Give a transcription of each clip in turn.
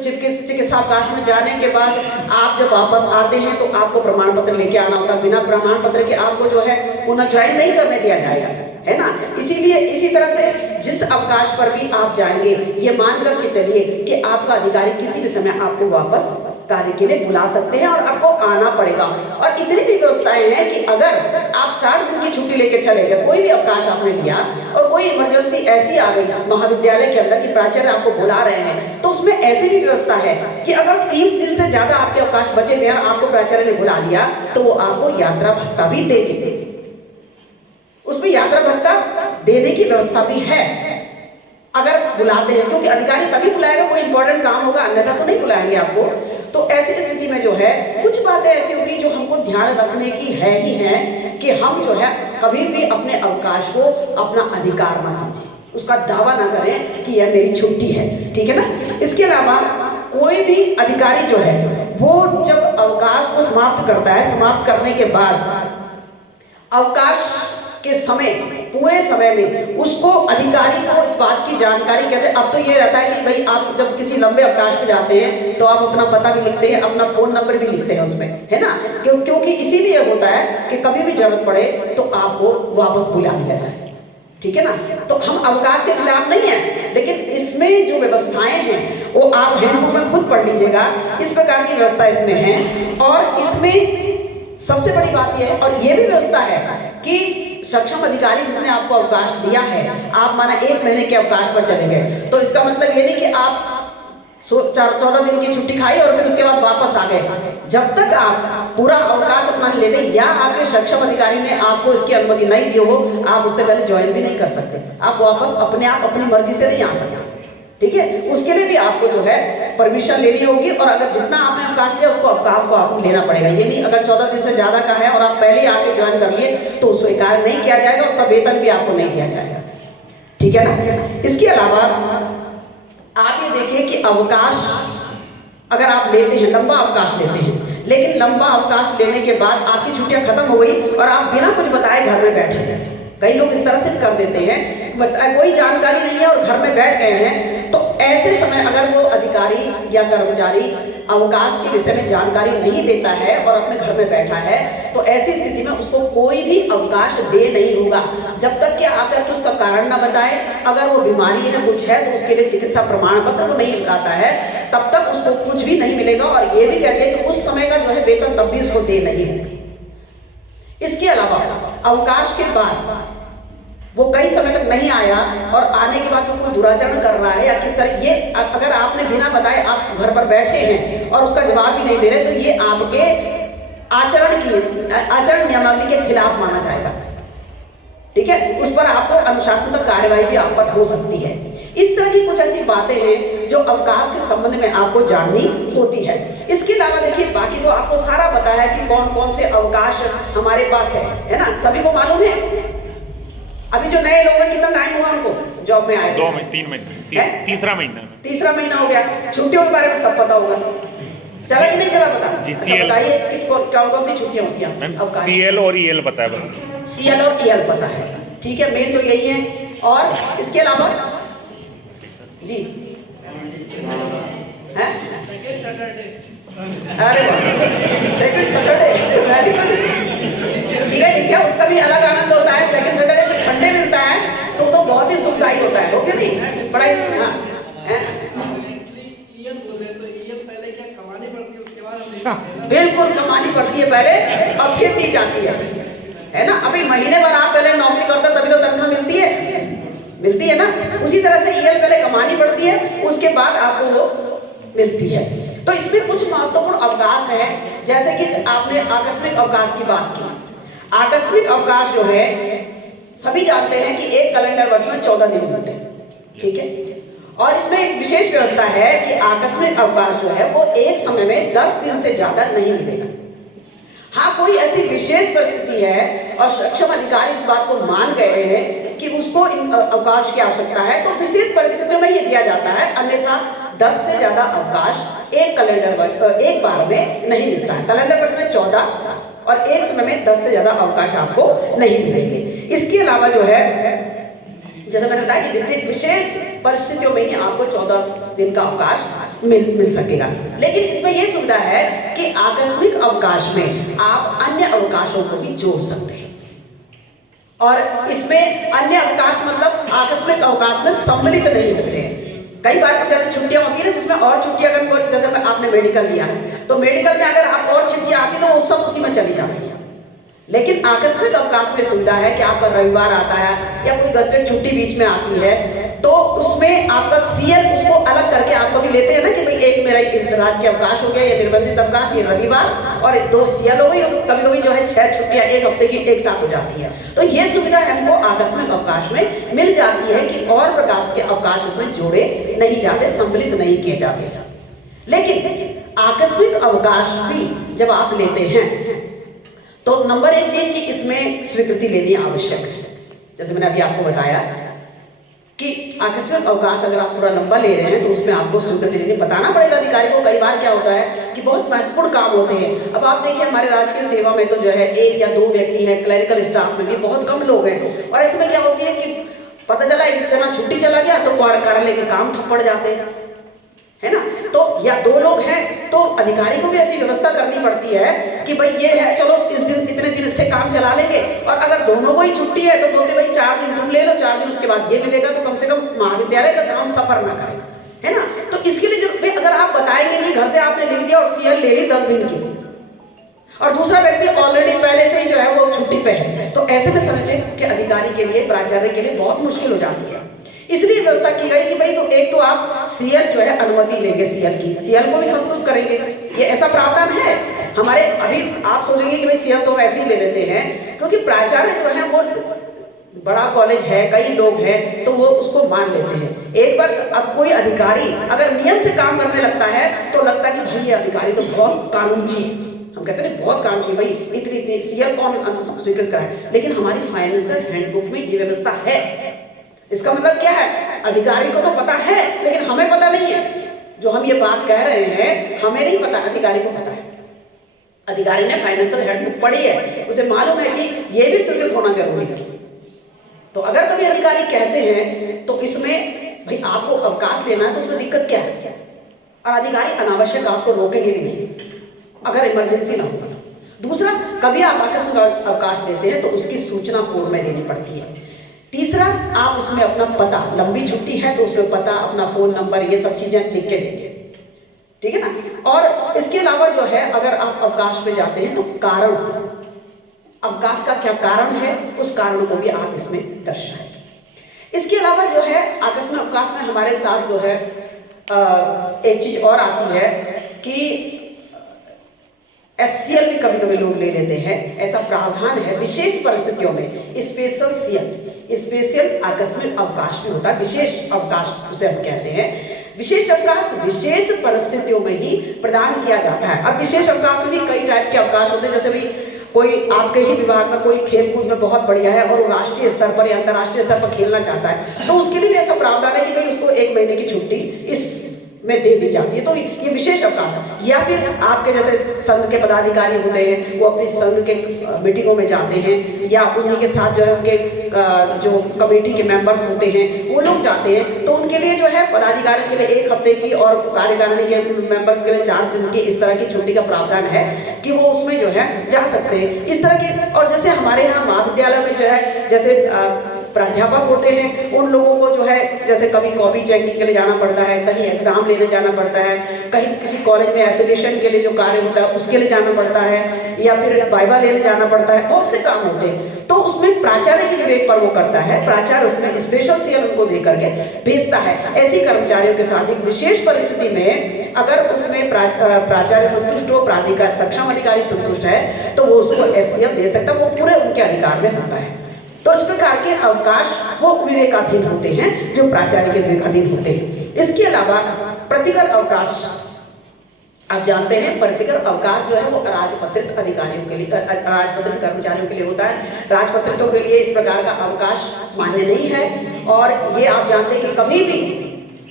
चिकित्सा अवकाश में जाने के बाद आप जब वापस आते हैं तो आपको प्रमाण पत्र लेके आना होता है। बिना प्रमाण पत्र के आपको जो है पुनः ज्वाइन नहीं करने दिया जाएगा, है ना। इसीलिए इसी तरह से जिस अवकाश पर भी आप जाएंगे, ये मान करके चलिए कि आपका अधिकारी किसी भी समय आपको वापस कार्य के लिए बुला सकते हैं और आपको आना पड़ेगा। और इतनी भी व्यवस्थाएं हैं कि अगर आप 60 दिन की छुट्टी लेके चले गए, कोई भी अवकाश आपने लिया और कोई इमरजेंसी ऐसी आ गई महाविद्यालय के अंदर कि प्राचार्य आपको बुला रहे हैं, तो उसमें ऐसी भी व्यवस्था है कि अगर 30 दिन से ज्यादा आपके अवकाश बचे हुए और आपको प्राचार्य ने बुला लिया तो वो आपको यात्रा भत्ता भी देंगे। उसमें यात्रा भत्ता देने की व्यवस्था भी है अगर बुलाते हैं, क्योंकि अधिकारी तभी बुलाएगा, कोई इंपॉर्टेंट काम होगा, अन्यथा तो नहीं बुलाएंगे आपको। तो ऐसी स्थिति में जो है कुछ बातें ऐसी होती जो हमको ध्यान रखने की है ही है कि हम जो है कभी भी अपने अवकाश को अपना अधिकार न समझें, उसका दावा ना करें कि यह मेरी छुट्टी है, ठीक है ना। इसके अलावा कोई भी अधिकारी जो है वो जब अवकाश को समाप्त करता है, समाप्त करने के बाद अवकाश के समय, पूरे समय में उसको अधिकारी को इस बात की जानकारी कहते हैं। अब तो ये रहता है कि भाई आप जब किसी लंबे अवकाश पे जाते हैं तो आप अपना पता भी लिखते हैं, अपना फोन नंबर भी लिखते हैं उसमें, है ना, क्योंकि इसीलिए होता है कि कभी भी जरूरत पड़े तो आपको वापस बुला लिया जाए, ठीक है ना। तो हम अवकाश के खिलाफ नहीं है, लेकिन इसमें जो व्यवस्थाएं हैं वो आप हैंडबुक में खुद पढ़ लीजिएगा, इस प्रकार की व्यवस्था इसमें है। और इसमें सबसे बड़ी बात यह है, और ये भी व्यवस्था है कि सक्षम अधिकारी जिसने आपको अवकाश दिया है, आप माना 1 महीने के अवकाश पर चले गए, तो इसका मतलब ये नहीं कि आप 14 दिन की छुट्टी खाई और फिर उसके बाद वापस आ गए। जब तक आप पूरा अवकाश अपना लेते या आपके सक्षम अधिकारी ने आपको इसकी अनुमति नहीं दी हो, आप उससे पहले ज्वाइन भी नहीं कर सकते। आप वापस अपने आप अपनी मर्जी से नहीं आ सकते, ठीक है। उसके लिए भी आपको जो है परमिशन लेनी होगी, और अगर जितना आपने अवकाश लिया उसको अवकाश को आपको लेना पड़ेगा। ये नहीं अगर 14 दिन से ज्यादा का है और आप पहले आके ज्वाइन कर लिए तो उसको स्वीकार नहीं किया जाएगा, उसका वेतन भी आपको नहीं दिया जाएगा, ठीक है ना। इसके अलावा आप ये देखिए कि अवकाश अगर आप लेते हैं, लंबा अवकाश लेते हैं, लेकिन लंबा अवकाश लेने के बाद आपकी छुट्टियां खत्म हो गई और आप बिना कुछ बताए घर में बैठे हैं। कई लोग इस तरह से कर देते हैं, कोई जानकारी नहीं है और घर में बैठ गए हैं। तो ऐसे समय अगर वो अधिकारी या कर्मचारी अवकाश के विषय में जानकारी नहीं देता है और अपने घर में बैठा है, तो ऐसी स्थिति में उसको कोई भी अवकाश दे नहीं होगा जब तक कि आकर के उसका कारण ना बताए। अगर वो बीमारी है, कुछ है, तो उसके लिए चिकित्सा प्रमाण पत्र वो नहीं लाता है, तब तक उसको कुछ भी नहीं मिलेगा। और ये भी कहते हैं कि उस समय का जो है वेतन तब भी उसको दे नहीं होगी। इसके अलावा अवकाश के बाद वो कई समय तक नहीं आया और आने के बाद वो कोई दुराचरण कर रहा है या किस तरह, ये अगर आपने बिना बताए आप घर पर बैठे हैं और उसका जवाब भी नहीं दे रहे, तो ये आपके आचरण नियमावली के खिलाफ माना जाएगा, ठीक है। उस पर आपको अनुशासनात्मक कार्यवाही भी आप पर हो सकती है। इस तरह की कुछ ऐसी बातें हैं जो अवकाश के संबंध में आपको जाननी होती है। इसके अलावा देखिए बाकी तो आपको सारा पता है कि कौन कौन से अवकाश हमारे पास है ना, सभी को मालूम है। अभी जो नए लोग हैं, कितना टाइम हुआ उनको जॉब में आए? 2 महीने 3 महीने, तीसरा महीना हो गया। छुट्टियों के बारे में सब पता होगा, चला कि नहीं चला पता? जी, बताइए कौन कौन सी छुट्टियां होती हैं? CL और EL पता है बस। CL और EL पता है, ठीक है, मेन तो यही है। और इसके अलावा जी है, अरे सेकंड सैटरडे, ठीक है, उसका भी अलग आनंद होता है। सेकंड सैटरडे में संडे मिलता है तो बहुत ही सुखदायी होता है, ओके नहीं पढ़ाई। हाँ बिल्कुल कमानी पड़ती है पहले और फिर दी जाती है ना। अभी महीने भर आप पहले नौकरी करते तभी तो तनख्वाह मिलती है ना। उसी तरह से EL पहले कमानी पड़ती है, उसके बाद आपको वो मिलती है। तो इसमें कुछ महत्वपूर्ण अवकाश है, जैसे कि आपने आकस्मिक अवकाश की बात की। आकस्मिक अवकाश जो है सभी जानते हैं कि एक कैलेंडर वर्ष में 14 दिन मिलते हैं, ठीक है। और इसमें एक विशेष व्यवस्था है कि आकस्मिक अवकाश जो है वो एक समय में 10 दिन से ज्यादा नहीं मिलेगा। हाँ, कोई ऐसी विशेष परिस्थिति है और सक्षम अधिकारी इस बात को मान गए हैं कि उसको इन अवकाश की आवश्यकता है, तो विशेष परिस्थितियों में ये दिया जाता है, अन्यथा 10 से ज्यादा अवकाश एक कैलेंडर वर्ष एक बार में नहीं मिलता है। कैलेंडर वर्ष में 14 और एक समय में 10 से ज्यादा अवकाश आपको नहीं मिलेंगे। इसके अलावा जो है जैसे मैंने बताया कि विशेष परिस्थितियों में ही आपको 14 दिन का अवकाश मिल सकेगा। लेकिन इसमें यह सुविधा है कि आकस्मिक अवकाश में आप अन्य अवकाशों को भी जोड़ सकते हैं। और इसमें अन्य अवकाश मतलब आकस्मिक अवकाश में सम्मिलित नहीं होते हैं। कई बार जैसे छुट्टियां होती है ना, जिसमें और छुट्टियां अगर जैसे आपने मेडिकल लिया तो मेडिकल में अगर आप और छुट्टियां आती तो वो सब उसी में चली जाती है। लेकिन आकस्मिक अवकाश में सुविधा है कि आपका रविवार आता है या कोई गस्टेड छुट्टी बीच में आती है तो उसमें आपका सीएल उसको अलग करके आप कभी लेते हैं ना कि भाई एक मेरा इस राज्य के अवकाश हो गया, ये निर्बंधित अवकाश, ये रविवार और 2 सीएल हो गई। कभी कभी जो है 6 छुट्टियां एक हफ्ते की एक साथ हो जाती है। तो ये सुविधा हमको आकस्मिक अवकाश में मिल जाती है कि और प्रकार के अवकाश इसमें जोड़े नहीं जाते, सम्मिलित नहीं किए जाते। लेकिन आकस्मिक अवकाश भी जब आप लेते हैं तो नंबर 1 चीज कि इसमें स्वीकृति लेनी आवश्यक है। जैसे मैंने अभी आपको बताया कि आकस्मिक अवकाश अगर आप थोड़ा लंबा ले रहे हैं तो उसमें आपको स्वीकृति लेनी बताना पड़ेगा अधिकारी को। कई बार क्या होता है कि बहुत महत्वपूर्ण काम होते हैं। अब आप देखिए हमारे राज्य की सेवा में तो जो है 1 या 2 व्यक्ति हैं, क्लरिकल स्टाफ में भी बहुत कम लोग हैं। और ऐसे में क्या होती है कि पता चला एक जना छुट्टी चला गया तो कार्यालय के काम ठप पड़ जाते हैं, है ना। तो या 2 लोग हैं तो अधिकारी को भी ऐसी व्यवस्था करनी पड़ती है कि भाई ये है चलो इस दिन इतने दिन से काम चला लेंगे। और अगर दोनों को ही छुट्टी है तो बोलते भाई 4 दिन तुम ले लो, 4 दिन उसके बाद ये ले लेगा, तो कम से कम महाविद्यालय का काम सफर ना करे, है ना। तो इसके लिए जो अगर आप बताएंगे नहीं, घर से आपने लिख दिया और सीएल ले ली 10 दिन की और दूसरा व्यक्ति ऑलरेडी पहले से ही जो है वो छुट्टी पे है, तो ऐसे में समझे कि अधिकारी के लिए, प्राचार्य के लिए बहुत मुश्किल हो जाती है। इसलिए व्यवस्था की गई कि भाई तो एक तो आप सीएल जो है अनुमति लेंगे, सीएल की, सीएल को भी संस्तुत करेंगे। ये ऐसा प्रावधान है हमारे। अभी आप सोचेंगे कि भाई सीएल तो ऐसे ही ले लेते हैं, क्योंकि प्राचार्य जो है वो बड़ा कॉलेज है, कई लोग हैं तो वो उसको मान लेते हैं। एक बार अब कोई अधिकारी अगर नियम से काम करने लगता है तो लगता है कि भाई ये अधिकारी तो बहुत कानूनची है। हम कहते हैं बहुत काम चाहिए भाई, इतनी सीएल कौन स्वीकृत कराए। लेकिन हमारी फाइनेंशियल हैंडबुक में ये व्यवस्था है। इसका मतलब क्या है, अधिकारी को तो पता है लेकिन हमें पता नहीं है। जो हम ये बात कह रहे हैं हमें नहीं पता, अधिकारी को पता है। अधिकारी ने फाइनेंशियल हैंडबुक पढ़ी है, उसे मालूम है कि ये भी स्वीकृत होना जरूरी है। तो अगर कभी अधिकारी कहते हैं तो इसमें भाई आपको अवकाश लेना है तो उसमें दिक्कत क्या है, और अधिकारी अनावश्यक आपको रोकेंगे भी नहीं अगर इमरजेंसी ना हो। दूसरा, कभी आप आकस्मिक अवकाश लेते हैं तो उसकी सूचना पूर्व में देनी पड़ती है। तीसरा, आप उसमें अपना पता, लंबी छुट्टी है तो उसमें पता, अपना फोन नंबर, ये सब चीजें लिख के देंगे, ठीक है ना। और इसके अलावा जो है अगर आप अवकाश में जाते हैं तो कारण, अवकाश का क्या कारण है उस कारण को भी आप इसमें दर्शाएं। इसके अलावा जो है आकस्मिक अवकाश में हमारे साथ जो है एक चीज और आती है कि एससीएल भी कभी कभी लोग ले लेते हैं। ऐसा प्रावधान है विशेष परिस्थितियों में, स्पेशल सीएल, स्पेशल आकस्मिक अवकाश भी होता है। विशेष अवकाश उसे हम कहते हैं। विशेष अवकाश विशेष परिस्थितियों में ही प्रदान किया जाता है। अब विशेष अवकाश में भी कई टाइप के अवकाश होते हैं। जैसे भी कोई आपके ही विभाग में कोई खेल कूद में बहुत बढ़िया है और वो राष्ट्रीय स्तर पर या अंतर्राष्ट्रीय स्तर पर खेलना चाहता है तो उसके लिए भी ऐसा प्रावधान है कि भाई उसको 1 महीने की छुट्टी इस में दे दी जाती है। तो ये विशेष अवकाश है। या फिर आपके जैसे संघ के पदाधिकारी होते हैं, वो अपनी संघ के मीटिंगों में जाते हैं या उन्हीं के साथ जो है उनके जो कमेटी के मेंबर्स होते हैं वो लोग जाते हैं, तो उनके लिए जो है पदाधिकारी के लिए 1 हफ्ते की और कार्यकारिणी के मेंबर्स के लिए 4 दिन की इस तरह की छुट्टी का प्रावधान है कि वो उसमें जो है जा सकते हैं इस तरह की। और जैसे हमारे यहाँ महाविद्यालय में जो है जैसे प्राध्यापक होते हैं, उन लोगों को जो है जैसे कभी कॉपी चेकिंग के लिए जाना पड़ता है, कहीं एग्जाम लेने जाना पड़ता है, कहीं किसी कॉलेज में एफिलिएशन के लिए जो कार्य होता है उसके लिए जाना पड़ता है, या फिर वाइवा लेने जाना पड़ता है, बहुत से काम होते हैं। तो उसमें प्राचार्य के विवेक पर वो करता है, प्राचार्य उसमें स्पेशल सीएल उनको दे करके भेजता है। ऐसी कर्मचारियों के साथ एक विशेष परिस्थिति में अगर उसमें प्राचार्य संतुष्ट हो, प्राधिकार सक्षम अधिकारी संतुष्ट है तो वो उसको एससीएल दे सकता है, वो पूरे उनके अधिकार में होता है। तो इस प्रकार के अवकाश वो विवेकाधीन होते हैं जो प्राचार्य के विवेकाधीन होते हैं। इसके अलावा प्रतिकर अवकाश, आप जानते हैं प्रतिकर अवकाश जो है वो राजपत्रित अधिकारियों के लिए, राजपत्रित कर्मचारियों के लिए होता है। राजपत्रितों के लिए इस प्रकार का अवकाश मान्य नहीं है। और ये आप जानते हैं कि कभी भी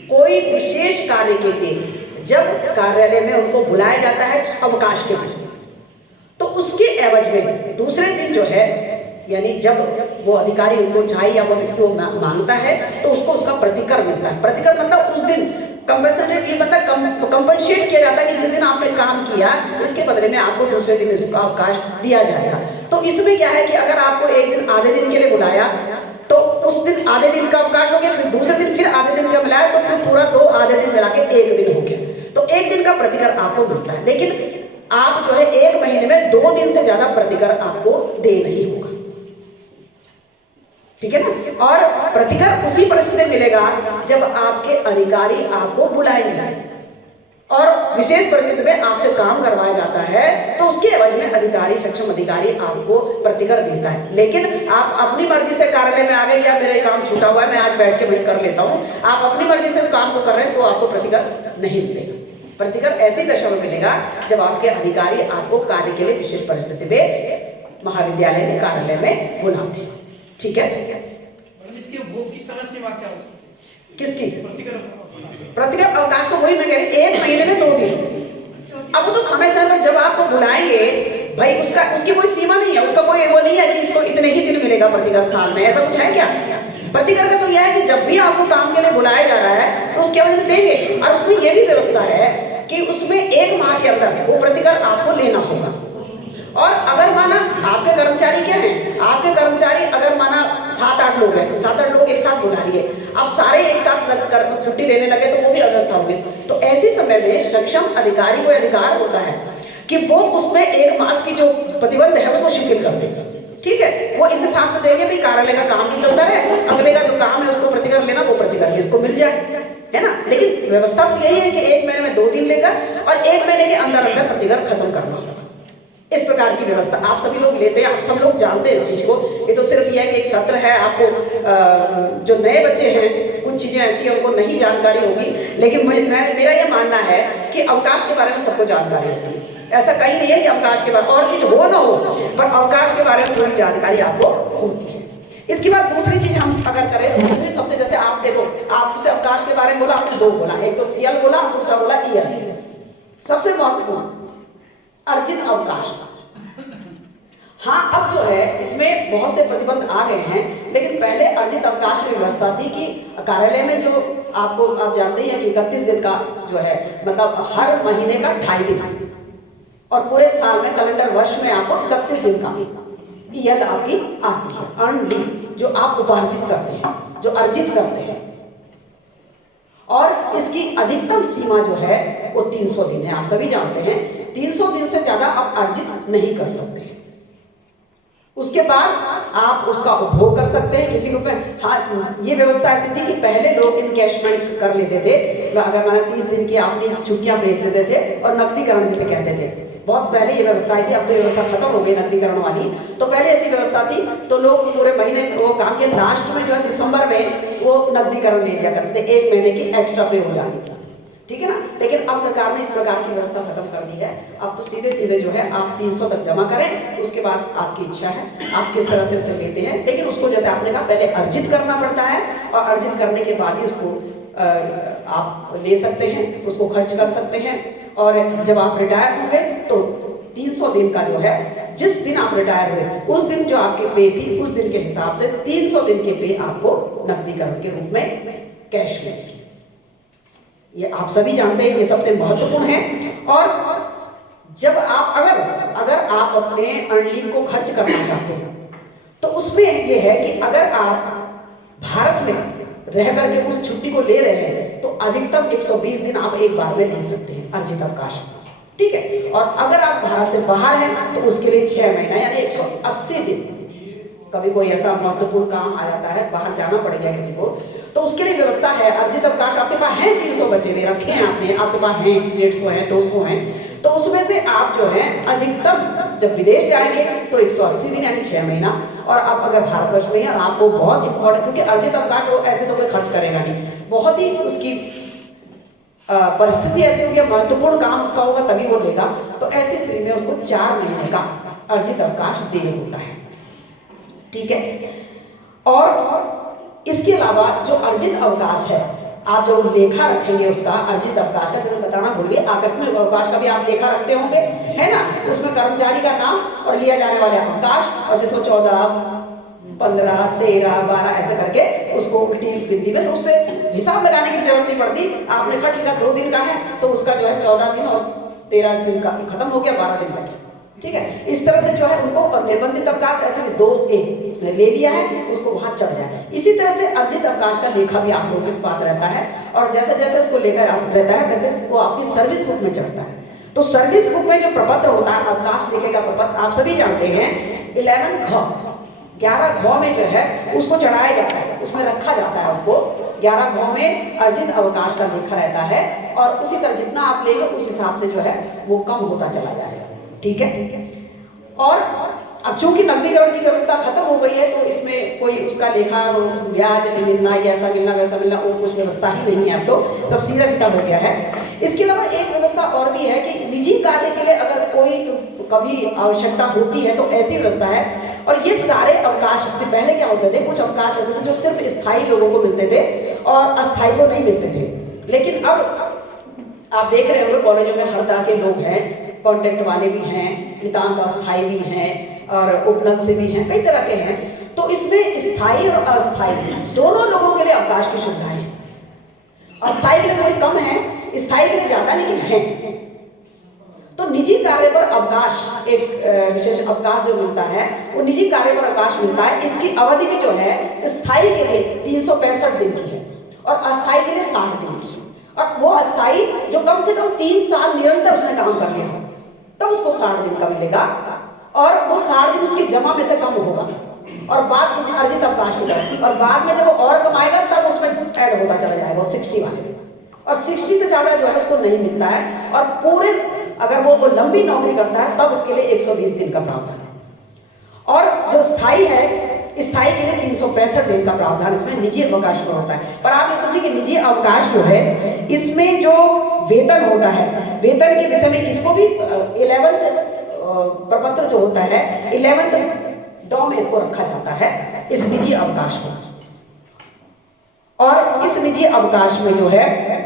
कोई विशेष कार्य के लिए जब कार्यालय में उनको बुलाया जाता है अवकाश के लिए, तो उसके एवज में दूसरे दिन जो है, यानी जब वो अधिकारी उनको चाहे या वो व्यक्ति मांगता है तो उसको उसका प्रतिकर मिलता है। प्रतिकर मतलब उस दिन कंपनसेटेड लीव मतलब कंपनसेट किया जाता है कि जिस दिन आपने काम किया इसके बदले में आपको दूसरे दिन इसका अवकाश दिया जाएगा। तो इसमें क्या है कि अगर आपको एक दिन आधे दिन के लिए बुलाया तो उस दिन आधे दिन का अवकाश हो गया, फिर दूसरे दिन फिर आधे दिन का मिलाया तो फिर पूरा 2 आधे दिन मिला के 1 दिन हो गया। तो 1 दिन का प्रतिकर आपको मिलता है, लेकिन आप जो है 1 महीने में 2 दिन से ज्यादा प्रतिकर आपको दे नहीं होगा, ठीक है ना। और प्रतिकर उसी परिस्थिति में मिलेगा जब आपके अधिकारी आपको बुलाएंगे और विशेष परिस्थिति में आपसे काम करवाया जाता है तो उसके एवज में अधिकारी, सक्षम अधिकारी आपको प्रतिकर देता है। लेकिन आप अपनी मर्जी से कार्यालय में आ गए, या मेरा काम छूटा हुआ है मैं आज बैठ के वही कर लेता हूं, आप अपनी मर्जी से उस काम को कर रहे हैं तो आपको प्रतिकर नहीं मिलेगा। प्रतिकर ऐसी दशा में मिलेगा जब आपके अधिकारी आपको कार्य के लिए विशेष परिस्थिति में महाविद्यालय में, कार्यालय में बुलाते हैं, ठीक है। इसकी भोग की समय सीमा क्या हो सकती है? किसकी? प्रतिकर अवकाश को वही मैं कह रही हूं, 1 महीने में 2 दिन। अब वो तो समय समय पर जब आपको बुलाएंगे भाई उसकी कोई सीमा नहीं है, उसका कोई वो नहीं है कि इसको इतने ही दिन मिलेगा प्रतिकर साल में, ऐसा कुछ है क्या? प्रतिकर का तो यह है कि जब भी आपको काम के लिए बुलाया जा रहा है तो उसके वजह से देंगे। और उसमें यह भी व्यवस्था है कि उसमें 1 माह के अंदर वो प्रतिकर आपको लेना होगा। और अगर माना आपके कर्मचारी क्या हैं, आपके कर्मचारी अगर माना 7-8 लोग हैं, 7-8 लोग एक साथ बुला लिए, अब सारे एक साथ छुट्टी लेने लगे तो वो भी अव्यवस्था होगी। तो ऐसे समय में सक्षम अधिकारी को अधिकार होता है कि वो उसमें 1 मास की जो प्रतिबंध है उसको शिथिल कर दे, ठीक है। वो इस हिसाब से देंगे भाई कार्यालय का काम भी चलता रहे, अगले का जो काम है उसको प्रतिकर लेना वो प्रतिकर भी इसको मिल जाए, है ना। लेकिन व्यवस्था तो यही है कि 1 महीने में 2 दिन लेगा और 1 महीने के अंदर अंदर प्रतिकर खत्म करना होगा। इस प्रकार की व्यवस्था आप सभी लोग लेते हैं, आप सब लोग जानते हैं इस चीज को। ये तो सिर्फ यह है कि एक सत्र है, आपको जो नए बच्चे हैं कुछ चीजें ऐसी हैं उनको नहीं जानकारी होगी, लेकिन मेरा यह मानना है कि अवकाश के बारे में सबको जानकारी होती है। ऐसा कहीं नहीं है कि अवकाश के बारे में और चीज हो ना हो, पर अवकाश के बारे में पूरी जानकारी आपको होती है। इसके बाद दूसरी चीज हम अगर करें तो दूसरी सबसे, जैसे आप देखो, आपसे अवकाश के बारे में बोला, आपने 2 बोला, एक तो सीएल बोला, दूसरा बोला ईएल। सबसे महत्वपूर्ण अर्जित अवकाश। हाँ, अब जो है इसमें बहुत से प्रतिबंध आ गए हैं, लेकिन पहले अर्जित अवकाश में व्यवस्था थी कि कार्यालय में जो आप जानते हैं कि 31 दिन का जो है मतलब हर महीने का 2.5 दिन और पूरे साल में कैलेंडर वर्ष में आपको 31 दिन का ईएल आपकी आती है, अर्न लीव, जो आप उपार्जित करते हैं, जो अर्जित करते हैं। और इसकी अधिकतम सीमा जो है वो 300 दिन है। आप सभी जानते हैं 300 दिन से ज्यादा आप अर्जित नहीं कर सकते। उसके बाद आप उसका उपभोग कर सकते हैं किसी रूप में। हाँ, ये व्यवस्था ऐसी थी कि पहले लोग इनकैशमेंट कर लेते थे, अगर मैंने 30 दिन की अपनी छुट्टियां भेज देते थे और नकदीकरण जिसे कहते थे, बहुत पहले ये व्यवस्था थी। अब तो ये व्यवस्था खत्म हो गई नकदीकरण वाली। तो पहले ऐसी व्यवस्था थी तो लोग पूरे महीने वो काम के लास्ट में जो है दिसंबर में वो नकदीकरण ले लिया करते थे, 1 महीने की एक्स्ट्रा पे हो जाती थी, ठीक है ना। लेकिन अब सरकार ने इस प्रकार की व्यवस्था खत्म कर दी है। अब तो सीधे सीधे जो है आप 300 तक जमा करें, उसके बाद आपकी इच्छा है आप किस तरह से उसे लेते हैं। लेकिन उसको जैसे आपने कहा पहले अर्जित करना पड़ता है और अर्जित करने के बाद ही उसको आप ले सकते हैं, उसको खर्च कर सकते हैं। और जब आप रिटायर होंगे तो 300 दिन का जो है, जिस दिन आप रिटायर हुए उस दिन जो आपकी पे थी उस दिन के हिसाब से 300 दिन के पे आपको नकदीकरण के रूप में कैश मिलेगी। ये आप सभी जानते हैं, ये सबसे महत्वपूर्ण है। और जब आप अगर आप अपने अर्न लीव को खर्च करना चाहते हैं तो उसमें ये है कि अगर आप भारत में रह करके उस छुट्टी को ले रहे हैं तो अधिकतम 120 दिन आप एक बार में ले सकते हैं अर्जित अवकाश, ठीक है। और अगर आप भारत से बाहर हैं तो उसके लिए 6 महीना यानी 180 दिन। कभी कोई ऐसा महत्वपूर्ण काम आ जाता है, बाहर जाना पड़ गया किसी को, तो उसके लिए व्यवस्था है। अर्जित अवकाश आपके पास है, 300 बचे हुए रखे हैं आपने, आपके पास हैं 150 हैं, 200 हैं, तो उसमें से आप जो है अधिकतम जब विदेश जाएंगे तो 180 दिन यानी 6 महीना। और आप अगर भारतवर्ष में हैं और आपको बहुत इंपॉर्टेंट, क्योंकि अर्जित अवकाश वो ऐसे तो कोई खर्च करेगा नहीं, बहुत ही उसकी परिस्थिति ऐसी होगी, महत्वपूर्ण काम उसका होगा तभी वो लेगा। तो ऐसी स्थिति में उसको 4 महीने का अर्जित अवकाश देय होता है, ठीक है। और इसके अलावा जो अर्जित अवकाश है, आप जो लेखा रखेंगे उसका अर्जित अवकाश का, जैसे बताना भूल गए, आकस्मिक अवकाश का भी आप लेखा रखते होंगे, है ना। उसमें कर्मचारी का नाम और लिया जाने वाला अवकाश और 214 15, 13, 12 ऐसे करके उसको उल्टी गिनती में, तो उससे हिसाब लगाने की जरूरत नहीं पड़ती। आपने खट लिखा 2 दिन का है तो उसका जो है 14 दिन और 13 दिन का खत्म हो गया, 12 दिन बचे। ठीक है, इस तरह से जो है उनको, और निर्बंधित अवकाश ऐसे 2A ले लिया है, उसको वहां चढ़ जाए। इसी तरह से अर्जित अवकाश का लेखा भी आप लोगों के पास रहता है, और जैसे जैसे उसको लेखा रहता है वैसे वो आपकी सर्विस बुक में चढ़ता है। तो सर्विस बुक में जो प्रपत्र होता है, अवकाश लेखे का प्रपत्र, आप सभी जानते हैं 11 घ में जो है उसको चढ़ाया जाता है, उसमें रखा जाता है उसको। 11 घ में अर्जित अवकाश का लेखा रहता है, और उसी तरह जितना आप लेंगे उस हिसाब से जो है वो कम होता चला जाएगा। ठीक है, और अब चूंकि नकदीकरण की व्यवस्था खत्म हो गई है तो इसमें कोई उसका लेखा ब्याज मिलना, ऐसा मिलना वैसा मिलना, वो कुछ व्यवस्था ही नहीं है, अब तो सब सीधा सीधा हो गया है। इसके अलावा एक व्यवस्था और भी है कि निजी कार्य के लिए अगर कोई कभी आवश्यकता होती है तो ऐसी व्यवस्था है। और ये सारे अवकाश, पहले क्या होते थे, कुछ अवकाश ऐसे थे जो सिर्फ स्थायी लोगों को मिलते थे और अस्थायी को नहीं मिलते थे। लेकिन अब आप देख रहे होंगे कॉलेजों में हर तरह के लोग हैं, कॉन्ट्रैक्ट वाले भी हैं, नितांत अस्थायी भी हैं, और उपनद से भी हैं, कई तरह के हैं। तो इसमें स्थायी और अस्थायी दोनों लोगों के लिए अवकाश की सुविधाएं हैं। अस्थायी के लिए थोड़ी कम है, स्थायी के लिए ज्यादा, लेकिन है। तो निजी कार्य पर अवकाश, एक विशेष अवकाश जो मिलता है वो निजी कार्य पर अवकाश मिलता है। इसकी अवधि भी जो है स्थायी के लिए 365 दिन की है और अस्थायी के लिए 60 दिन की। और वो अस्थायी जो कम से कम 3 साल निरंतर उसने काम कर लिया हो तब उसको 60 दिन का मिलेगा, और वो 60 दिन उसकी जमा में से कम होगा, और बाद अर्जित अवकाश की तरफ, और बाद में जब वो और कमाएगा तब उसमें ऐड होता चला जाएगा, वो 60 वाले, और 60 से ज्यादा जो है उसको नहीं मिलता है। और पूरे अगर वो लंबी नौकरी करता है तब उसके लिए 120 दिन का प्रावधान है। और जो स्थायी है, स्थायी के लिए 365 दिन का प्रावधान इसमें निजी अवकाश पर होता है। पर आप ये सोचिए कि निजी अवकाश जो है इसमें जो वेतन होता है, वेतन के विषय में इसको भी 11th प्रपत्र जो होता है 11th डॉ में इसको रखा जाता है, इस निजी अवकाश को। और इस निजी अवकाश में जो है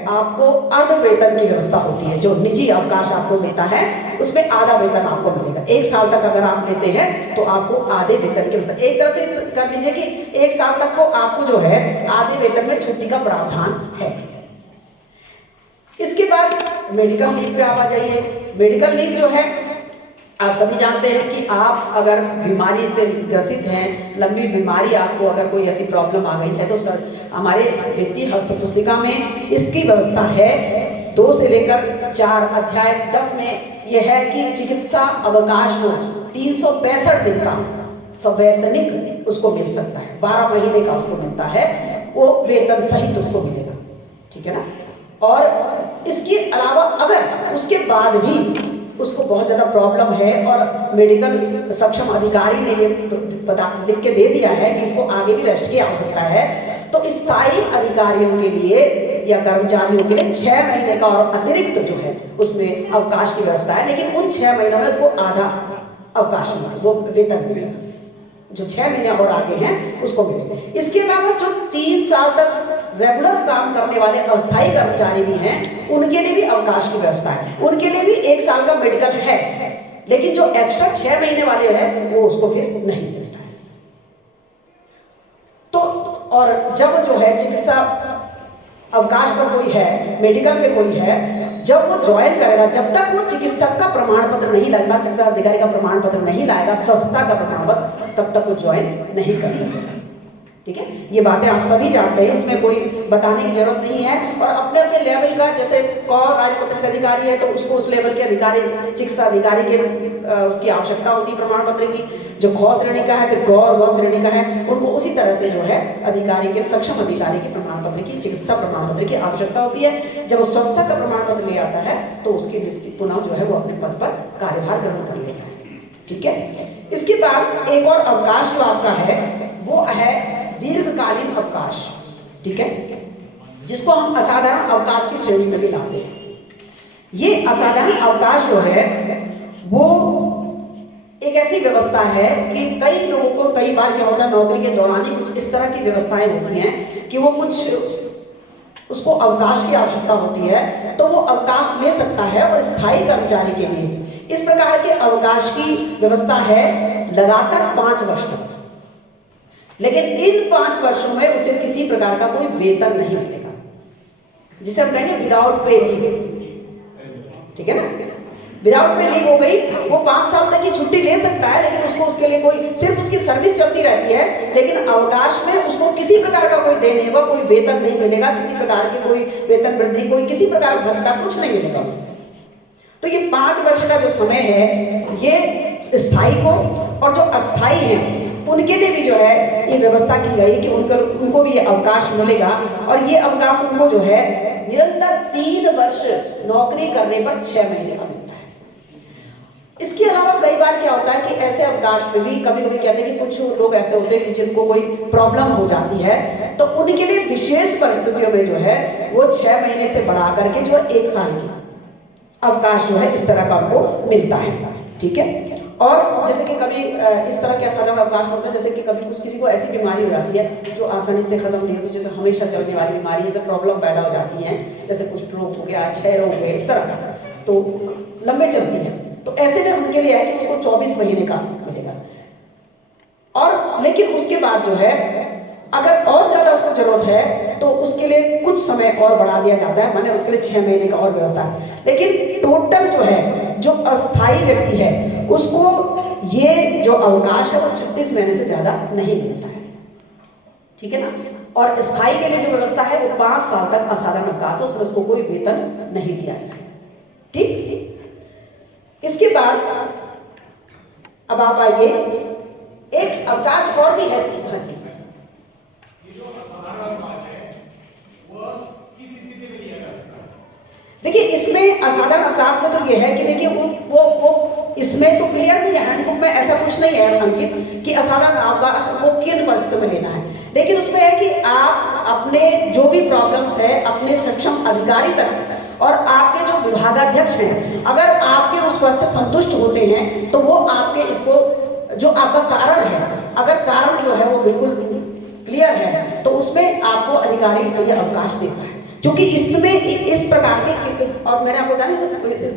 आपको अर्ध वेतन की व्यवस्था होती है। जो निजी अवकाश आपको मिलता है उसमें आधा वेतन आपको मिलेगा। 1 साल तक अगर आप लेते हैं तो आपको आधे वेतन की व्यवस्था, एक तरह से कर लीजिए कि 1 साल तक को आपको जो है आधे वेतन में छुट्टी का प्रावधान है। इसके बाद मेडिकल लीव पे आप आ जाइए। मेडिकल लीव जो है आप सभी जानते हैं कि आप अगर बीमारी से ग्रसित हैं, लंबी बीमारी, आपको अगर कोई ऐसी प्रॉब्लम आ गई है तो सर हमारे वित्तीय हस्त पुस्तिका में इसकी व्यवस्था है। 2 से लेकर 4 अध्याय 10 में यह है कि चिकित्सा अवकाश हो 365 दिन का सवैतनिक उसको मिल सकता है, 12 महीने का उसको मिलता है, वो वेतन सहित उसको मिलेगा। ठीक है ना। और इसके अलावा अगर उसके बाद भी उसको बहुत ज़्यादा प्रॉब्लम है और मेडिकल सक्षम अधिकारी ने ये पता लिख के दे दिया है कि इसको आगे भी रेस्ट की आवश्यकता है, तो स्थायी अधिकारियों के लिए या कर्मचारियों के लिए 6 महीने का और अतिरिक्त जो है उसमें अवकाश की व्यवस्था है। लेकिन उन 6 महीनों में उसको आधा अवकाश मिलेगा, वो वेतन मिलेगा, जो 6 महीने और आगे हैं उसको मिलेगा। इसके अलावा जो 3 साल तक रेगुलर काम करने वाले अस्थायी कर्मचारी भी हैं उनके लिए भी अवकाश की व्यवस्था है। उनके लिए भी 1 साल का मेडिकल है, लेकिन जो एक्स्ट्रा 6 महीने वाले हैं वो उसको फिर नहीं मिलता है। तो और जब जो है चिकित्सा अवकाश पर कोई है, मेडिकल पे कोई है, जब वो ज्वाइन करेगा, जब तक वो चिकित्सक का प्रमाण पत्र नहीं लाएगा, चिकित्सा अधिकारी का प्रमाण पत्र नहीं लाएगा, स्वस्थता का प्रमाण पत्र, तब तक वो ज्वाइन नहीं कर सकेगा। ठीक है, ये बातें आप सभी जानते हैं, इसमें कोई बताने की जरूरत नहीं है। और अपने अपने लेवल का, जैसे कौ राजपत्रित अधिकारी है तो उसको उस लेवल के अधिकारी, चिकित्सा अधिकारी के उसकी आवश्यकता होती है प्रमाण पत्र की। जो ख श्रेणी का है, फिर गौ और गौ श्रेणी का है, उनको उसी तरह से जो है अधिकारी के, सक्षम अधिकारी के प्रमाण पत्र की, चिकित्सा प्रमाण पत्र की आवश्यकता होती है। जब वो स्वस्थता का प्रमाण पत्र ले आता है तो उसकी पुनः जो है वो अपने पद पर कार्यभार ग्रहण कर लेता है। ठीक है, इसके बाद एक और अवकाश जो आपका है वो है दीर्घकालीन अवकाश। ठीक है, जिसको हम असाधारण अवकाश की श्रेणी में भी लाते हैं। ये असाधारण अवकाश जो है वो एक ऐसी व्यवस्था है कि कई लोगों को कई बार क्या होता है, नौकरी के दौरान ही कुछ इस तरह की व्यवस्थाएं होती हैं कि वो कुछ उसको अवकाश की आवश्यकता होती है, तो वो अवकाश ले सकता है। और स्थायी कर्मचारी के लिए इस प्रकार के अवकाश की व्यवस्था है लगातार 5 वर्ष तक। लेकिन इन 5 वर्षों में उसे किसी प्रकार का कोई वेतन नहीं मिलेगा, जिसे हम कहेंगे विदाउट पे लीव। ठीक है ना, विदाउट पे लीव हो गई, वो 5 साल तक की छुट्टी ले सकता है, लेकिन उसको उसके लिए कोई सिर्फ उसकी सर्विस चलती रहती है, लेकिन अवकाश में उसको किसी प्रकार का कोई दे नहीं होगा, कोई वेतन नहीं मिलेगा, किसी प्रकार की कोई वेतन वृद्धि, कोई किसी प्रकार का भत्ता, कुछ नहीं मिलेगा उसको। तो ये 5 वर्ष का जो समय है, ये स्थायी को और जो अस्थायी हैं उनके लिए भी जो है ये व्यवस्था की गई कि उनको भी ये अवकाश मिलेगा, और ये अवकाश उनको जो है निरंतर 3 वर्ष नौकरी करने पर 6 महीने का मिलता है। इसके अलावा कई बार क्या होता है कि ऐसे अवकाश में भी कभी कभी कहते हैं कि कुछ लोग ऐसे होते हैं कि जिनको कोई प्रॉब्लम हो जाती है, तो उनके लिए विशेष परिस्थितियों में जो है वो 6 महीने से बढ़ा करके जो 1 साल की अवकाश जो है इस तरह का उनको मिलता है। ठीक है, और जैसे कि कभी इस तरह के असाधारण अवकाश होता है, जैसे कि कभी कुछ किसी को ऐसी बीमारी हो जाती है जो आसानी से खत्म नहीं होती, जैसे हमेशा चलने वाली बीमारी, ये सब प्रॉब्लम पैदा हो जाती हैं, जैसे कुष्ठ रोग हो गया, क्षय रोग हो गया, इस तरह का, तो लंबे चलती है, तो ऐसे में उनके लिए है कि उसको 24 महीने का मिलेगा। और लेकिन उसके बाद जो है अगर और ज़्यादा उसको जरूरत है तो उसके लिए कुछ समय और बढ़ा दिया जाता है, माने उसके लिए 6 महीने का और व्यवस्था है। लेकिन टोटल जो है जो अस्थायी व्यक्ति है उसको ये जो अवकाश है वो 36 महीने से ज़्यादा नहीं मिलता है। ठीक है ना, और स्थायी के लिए जो व्यवस्था है वो 5 साल तक असाधारण अवकाश है, उसमें उसको कोई वेतन नहीं दिया जाएगा। ठीक, इसके बाद अब आप आइए, एक अवकाश और भी है। हाँ जी, देखिए इसमें असाधारण अवकाश में तो ये है कि देखिए वो इसमें तो क्लियर नहीं है, हैंडबुक में ऐसा कुछ नहीं है अंकित कि असाधारण अवकाश वो किन परिस्थितियों में लेना है, लेकिन उसमें है कि आप अपने जो भी प्रॉब्लम्स है अपने सक्षम अधिकारी तक और आपके जो विभागाध्यक्ष हैं, अगर आपके उस पद से संतुष्ट होते हैं तो वो आपके इसको जो आपका कारण है, अगर कारण जो है वो बिल्कुल क्लियर है तो उसमें आपको अधिकारी ये अवकाश देता है। क्योंकि इसमें इस प्रकार के, और मैंने आपको बताया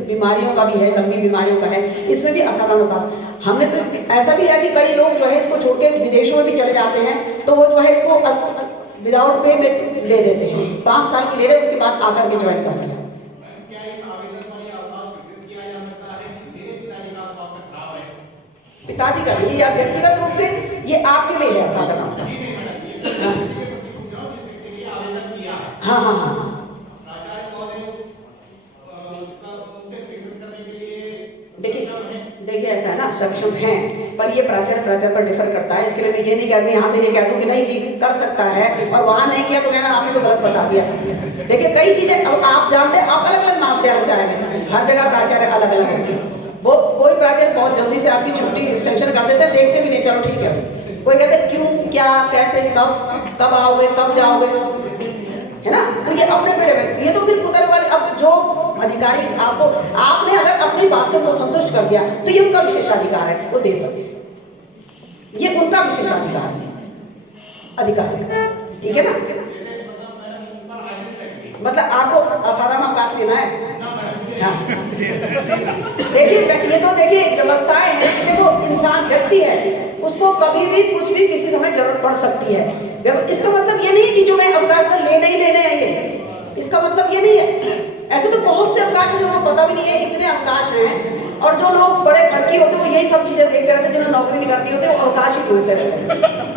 बीमारियों का भी है, लंबी बीमारियों का है, इसमें भी असाधारण अवकाश। हमने तो ऐसा भी है कि कई लोग जो है इसको छोड़ के विदेशों में भी चले जाते हैं, तो वो जो है इसको विदाउट पे में ले लेते हैं, 5 साल की ले रहे, उसके बाद आकर के ज्वाइन कर लिया। पिताजी का नहीं, या व्यक्तिगत रूप से ये आपके लिए है असाधारण। हाँ हाँ हाँ, देखिए ऐसा है ना, सक्षम है, पर ये प्राचार्य पर डिफर करता है। इसके लिए मैं ये नहीं कहती यहाँ से ये कह दूँ कि नहीं जी कर सकता है, और वहाँ नहीं किया तो कहना आपने तो गलत बता दिया। देखिए कई चीजें अब आप जानते हैं, आप अलग अलग महाविद्यालय से आएंगे, हर जगह प्राचार्य अलग अलग होते हैं। वो कोई प्राचार्य बहुत जल्दी से आपकी छुट्टी सेंक्शन कर देते हैं, देखते भी नहीं, चलो ठीक है। कोई कहते हैं क्यों, क्या, कैसे, कब आओगे, कब जाओगे, है ना, तो ये अपने पेड़े में, ये तो फिर कुदरत वाले। अब जो अधिकारी आपको, आपने अगर अपनी बात से उनको संतुष्ट कर दिया तो ये उनका विशेषाधिकार है, वो दे सकते, ये उनका विशेषाधिकार है अधिकारी का। ठीक है ना, मतलब आपको असाधारण अवकाश लेना है। हाँ। देखिए ये तो देखिए व्यवस्थाएं हैं कि देखो इंसान व्यक्ति है, उसको कभी भी कुछ भी किसी समय जरूरत पड़ सकती है। इसका मतलब ये नहीं कि जो मैं अवकाश लेने ही लेने हैं, ये इसका मतलब ये नहीं है। ऐसे तो बहुत से अवकाश हैं जो उनको पता भी नहीं है, इतने अवकाश हैं। और जो लोग बड़े खड़की होते हैं वो यही सब चीजें देखते रहते हैं, जिन्हें नौकरी नहीं करनी होती वो अवकाश ही ढूंढते रहते।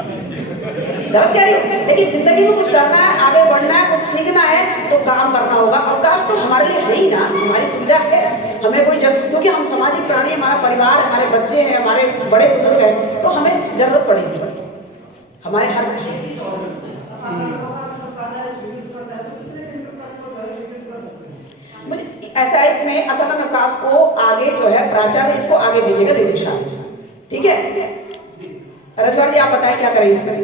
गलत कह रही हूँ, लेकिन जिंदगी में कुछ करना है, आगे बढ़ना है, कुछ सीखना है तो काम करना होगा। अवकाश तो हमारे लिए है ही ना, हमारी सुविधा है, हमें कोई क्योंकि हम सामाजिक प्राणी, हमारा परिवार, हमारे बच्चे हैं, हमारे बड़े बुजुर्ग हैं, तो हमें जरूरत पड़ेगी हमारे हर मुझे ऐसा है। इसमें असाधारण अवकाश को आगे जो है प्राचार्य इसको आगे भेजेगा निदेशालय। ठीक है, रजवाड़ जी आप बताएं क्या करें इसमें।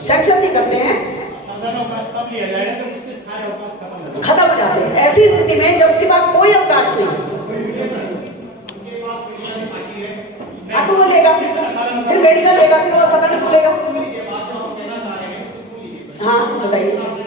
सेक्शन नहीं करते हैं, खत्म हो जाते हैं। ऐसी स्थिति में जब उसके बाद कोई अवकाश नहीं तो वो लेगा, फिर मेडिकल लेगा, फिर वो असाधारण को लेगा। हाँ बताइए।